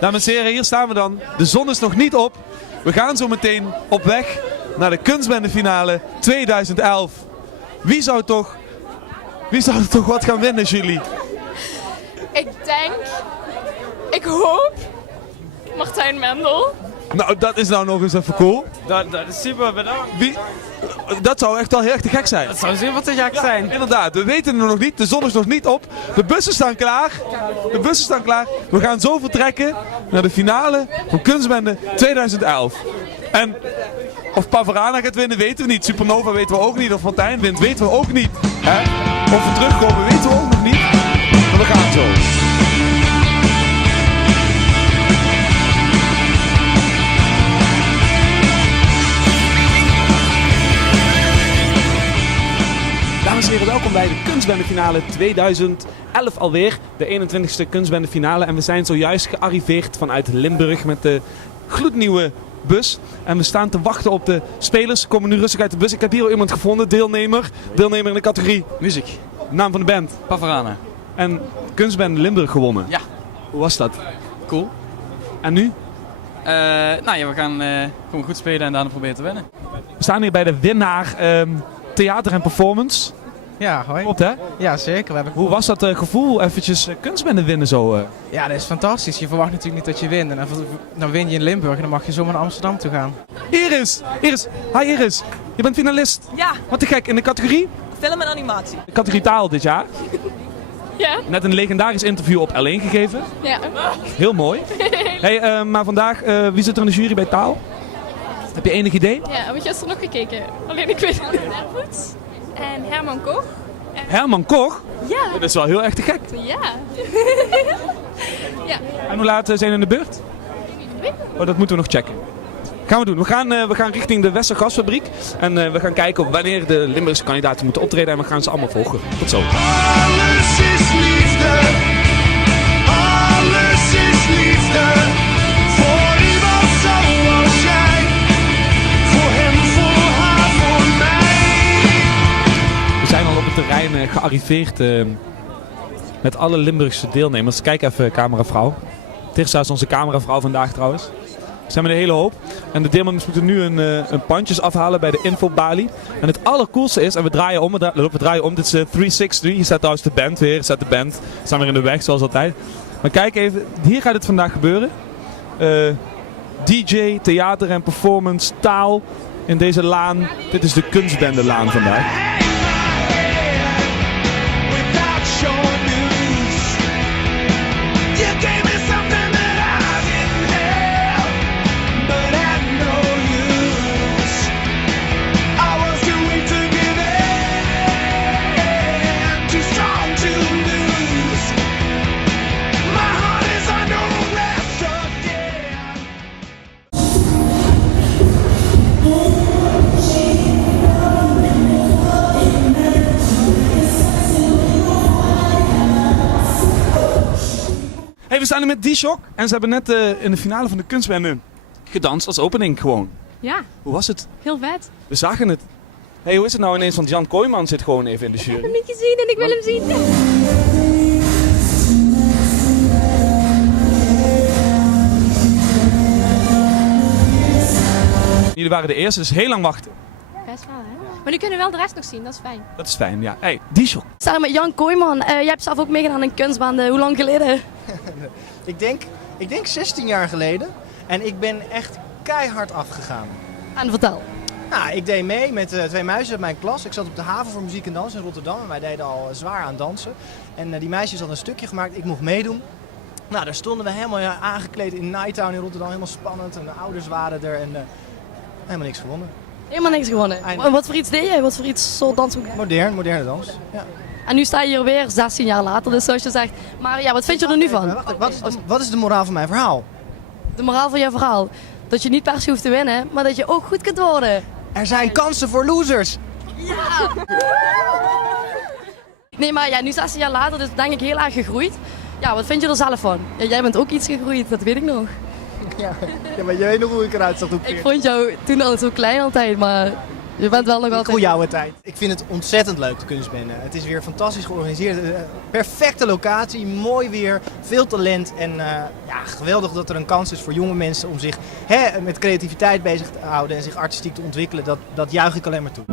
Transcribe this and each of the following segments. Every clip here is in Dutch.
Dames en heren, hier staan we dan. De zon is nog niet op. We gaan zo meteen op weg naar de kunstbendefinale 2011. Wie zou er toch wat gaan winnen, Julie? Ik hoop Martijn Mendel. Nou, dat is nou nog eens even cool. Dat is super, bedankt. Dat zou echt wel heel erg te gek zijn. Dat zou super te gek zijn. Inderdaad, we weten het nog niet. De zon is nog niet op. De bussen staan klaar. We gaan zo vertrekken naar de finale van Kunstbende 2011. En of Pavarana gaat winnen, weten we niet. Supernova weten we ook niet. Of Martijn wint, weten we ook niet. Hè? Of we terugkomen, weten we ook nog niet. Maar we gaan zo. Dames en heren, welkom bij de Kunstbendefinale 2011 alweer. De 21ste Kunstbendefinale. En we zijn zojuist gearriveerd vanuit Limburg met de gloednieuwe bus. En we staan te wachten op de spelers. Ze komen nu rustig uit de bus. Ik heb hier al iemand gevonden, deelnemer in de categorie Muziek. naam van de band. Pavarana. En Kunstbende Limburg gewonnen. Ja. Hoe was dat? Cool. En nu? We gaan gewoon goed spelen en daarna proberen te winnen. We staan hier bij de winnaar theater en performance. Ja, hoi. Klopt hè? Ja, zeker. Hoe was dat gevoel eventjes Kunstbende winnen zo? Ja, dat is fantastisch. Je verwacht natuurlijk niet dat je wint. En dan win je in Limburg en dan mag je zomaar naar Amsterdam toe gaan. Iris! Hi Iris! Je bent finalist. Ja, Wat te gek, in de categorie? film en animatie. De categorie taal dit jaar. Ja. Net een legendarisch interview op L1 gegeven. Ja. Heel mooi. Hey, maar vandaag, wie zit er in de jury bij taal? Heb je enig idee? Ja, heb ik gisteren nog gekeken. Alleen ik weet het niet. Goed. En Herman Koch. Herman Koch? Ja. Dat is wel heel erg te gek. Ja. Ja. En hoe laat zijn we in de beurt? Oh, dat moeten we nog checken. Gaan we doen. We gaan richting de Westergasfabriek. En we gaan kijken wanneer de Limburgse kandidaten moeten optreden. En we gaan ze allemaal volgen. Tot zo. Alles is liefde. Alles is liefde. Voor iemand zoals jij. Voor hem, voor haar, voor mij. We zijn al op het terrein gearriveerd met alle Limburgse deelnemers. Kijk even, cameravrouw. Tirsa is onze cameravrouw vandaag trouwens. We zijn met een hele hoop. En de deelnemers moeten nu een pandjes afhalen bij de infobalie. En het allercoolste is, en we draaien om, dit is 360. Hier staat trouwens de band weer. De band. We staan weer in de weg, zoals altijd. Maar kijk even, hier gaat het vandaag gebeuren. DJ, theater en performance, taal in deze laan. Dit is de Kunstbendelaan vandaag. Without your news. You gave me something that I didn't have. But had no use. I was too weak to give in. Too strong to lose. My heart is under arrest again. Hey, we staan hier met D-Shock en ze hebben net in de finale van de Kunstbende gedanst als opening gewoon. Ja, Hoe was het? heel vet. We zagen het. Hey, hoe is het nou ineens? Want Jan Kooijman zit gewoon even in de Ik heb hem jury. niet gezien en ik wil hem zien. Jullie waren de eerste, dus heel lang wachten. Best wel, hè? Maar nu kunnen we wel de rest nog zien, dat is fijn. Dat is fijn, ja. Hey, D-Shock. Samen met Jan Kooijman. Jij hebt zelf ook meegedaan in Kunstbende. Hoe lang geleden? Ik denk 16 jaar geleden. En ik ben echt keihard afgegaan. En vertel. Nou, ik deed mee met 2 meisjes uit mijn klas. Ik zat op de haven voor muziek en dans in Rotterdam. En wij deden al zwaar aan dansen. En die meisjes hadden een stukje gemaakt. Ik mocht meedoen. Nou, daar stonden we helemaal aangekleed in Nighttown in Rotterdam. Helemaal spannend. En de ouders waren er. En helemaal niks gewonnen. Helemaal niks gewonnen. Eindelijk. En wat voor iets deed jij? Wat voor iets soort dans? Moderne dans. Ja. En nu sta je hier weer 16 jaar later, dus zoals je zegt. Maar ja, wat vind je er nu van? Wat is de moraal van mijn verhaal? De moraal van je verhaal. Dat je niet per se hoeft te winnen, maar dat je ook goed kunt worden. Er zijn kansen voor losers. Nee, maar ja, nu 16 jaar later, dus denk ik heel erg gegroeid. Ja, wat vind je er zelf van? Ja, jij bent ook iets gegroeid, dat weet ik nog. Ja, maar je weet nog hoe ik eruit zag toen Ik vond jou toen al zo klein altijd, maar Je bent wel nog altijd... Goeie oude tijd. Ik vind het ontzettend leuk, de kunstbende. Het is weer fantastisch georganiseerd. Perfecte locatie, mooi weer, veel talent. En ja, geweldig dat er een kans is voor jonge mensen om zich met creativiteit bezig te houden en zich artistiek te ontwikkelen. Dat juich ik alleen maar toe.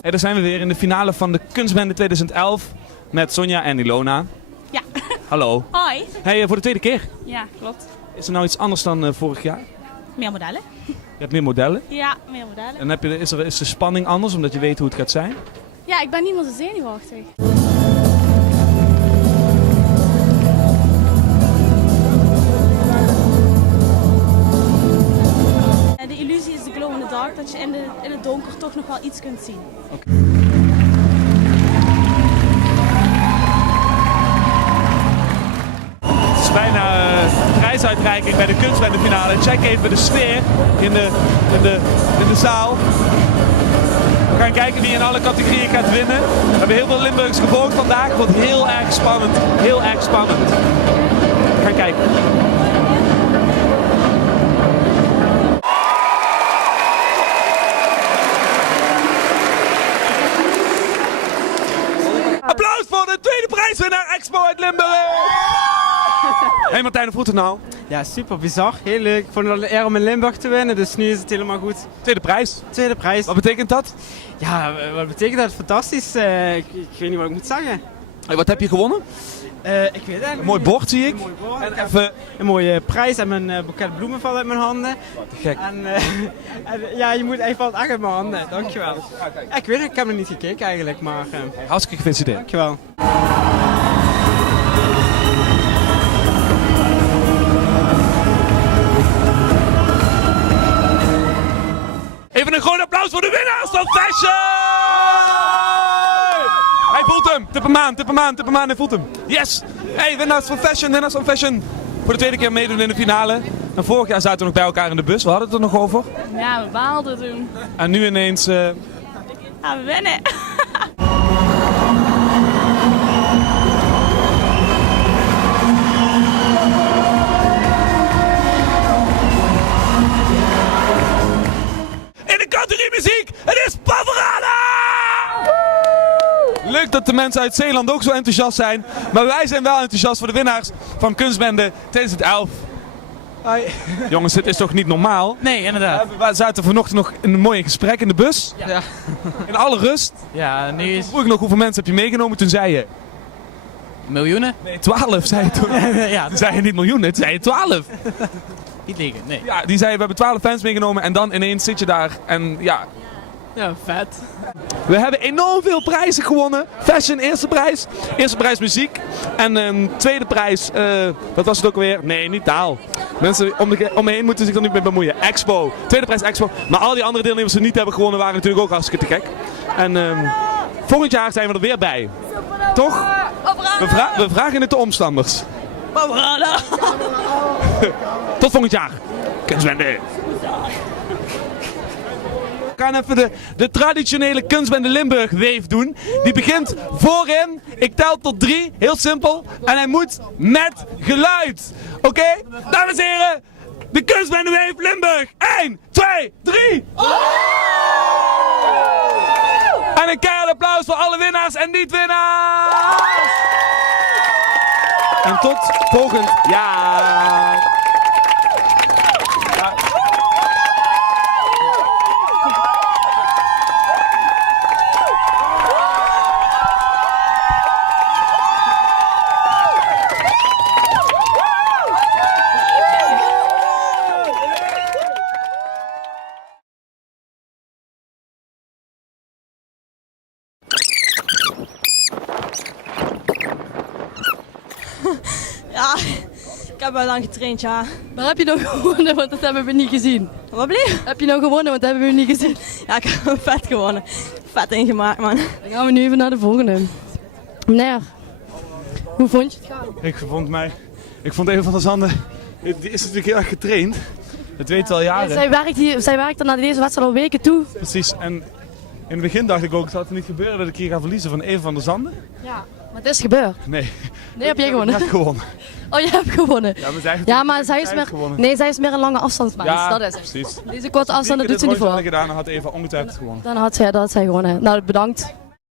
Hey, daar zijn we weer in de finale van de Kunstbende 2011 met Sonja en Ilona. Ja. Hallo. Hoi. Hey, voor de tweede keer. Ja, klopt. Is er nou iets anders dan vorig jaar? Meer modellen? Je hebt meer modellen. Ja, meer modellen. En is de spanning anders omdat je weet hoe het gaat zijn? Ja, ik ben niet meer zo zenuwachtig. De illusie is de glow in the dark, dat je in het donker toch nog wel iets kunt zien. Het is bijna prijsuitreiking bij de Kunstbende finale. Check even de sfeer in de zaal. We gaan kijken wie in alle categorieën gaat winnen. We hebben heel veel Limburgs gevolgd vandaag. Het wordt heel erg spannend. Heel erg spannend. We gaan kijken. Applaus voor de tweede prijswinnaar Expo uit Limburg! Hey Martijn, hoe voelt het nou? Ja, super bizar. Heel leuk. Ik vond het een eer om in Limburg te winnen, dus nu is het helemaal goed. Tweede prijs. Tweede prijs. Wat betekent dat? Ja, wat betekent dat? Fantastisch. Ik weet niet wat ik moet zeggen. Hey, wat heb je gewonnen? Ik weet het eigenlijk Een mooi niet. bord zie ik. Een mooi bord. En Ik heb even... een mooie prijs en mijn boeket bloemen valt uit mijn handen. Wat te gek. En ja, je moet echt valt echt uit mijn handen. Dankjewel. Ja, ik weet het, ik heb nog niet gekeken eigenlijk, maar Hartstikke gefeliciteerd. dankjewel. Even een groot applaus voor de winnaars van Fashion! Hij voelt hem. Tip hem aan, tip hem aan, tip hem aan. Hij voelt hem. Yes! Hey, winnaars van Fashion, winnaars van Fashion. Voor de tweede keer meedoen in de finale. En vorig jaar zaten we nog bij elkaar in de bus. We hadden het er nog over. Ja, we baalden toen. En nu ineens... Ja, we winnen. In de categorie muziek, het is Pavarana! Leuk dat de mensen uit Zeeland ook zo enthousiast zijn. Maar wij zijn wel enthousiast voor de winnaars van Kunstbende 2011. Hoi. Jongens, dit is toch niet normaal? Nee, inderdaad. We zaten vanochtend nog in een mooi gesprek in de bus. Ja. In alle rust. Ja, nu is Vroeg ik nog hoeveel mensen heb je meegenomen, toen zei je... miljoenen. Nee, 12 zei je toen. Ja, Toen zei je niet miljoenen, toen zei je 12. niet liggen. Nee. Ja, die zei we hebben 12 fans meegenomen en dan ineens zit je daar en ja... Ja, vet. We hebben enorm veel prijzen gewonnen. Fashion, eerste prijs muziek. En tweede prijs, wat was het ook alweer? Nee, niet taal. Mensen om me heen moeten zich er niet mee bemoeien. Expo, tweede prijs Expo. Maar al die andere deelnemers die niet hebben gewonnen waren natuurlijk ook hartstikke te gek. En volgend jaar zijn we er weer bij. Toch? We vragen het de omstanders. Tot volgend jaar. Kunstbende. We gaan even de traditionele Kunstbende Limburg wave doen. Die begint voorin. Ik tel tot 3. Heel simpel. En hij moet met geluid. Oké? Dames en heren. De Kunstbende wave Limburg. 1, 2, 3. En een keihard applaus voor alle winnaars en niet-winnaars. En tot volgend jaar. Ja, ik heb wel lang getraind, ja. Maar heb je nou gewonnen, want dat hebben we niet gezien. Wat bleef? Heb je nou gewonnen, want dat hebben we niet gezien. Ja, ik heb vet gewonnen. Vet ingemaakt, man. Dan gaan we nu even naar de volgende. Meneer, hoe vond je het gaan? Ik vond een van de Zanden, die is natuurlijk heel erg getraind. Dat weet al jaren. Zij werkt er naar deze wedstrijd al weken toe. Precies. En in het begin dacht ik ook, zou het niet gebeuren dat ik hier ga verliezen van Eva van der Zanden? Ja. Maar het is gebeurd. Nee. Nee, heb jij gewonnen? Ik heb gewonnen. Oh, jij hebt gewonnen. Ja, maar zij is meer een lange afstandsmens. Ja, dat is het. precies. Deze korte afstanden doet ze niet voor. Gedaan, dan had Eva ongetwijfeld gewonnen. Dan had zij gewonnen. Nou, bedankt.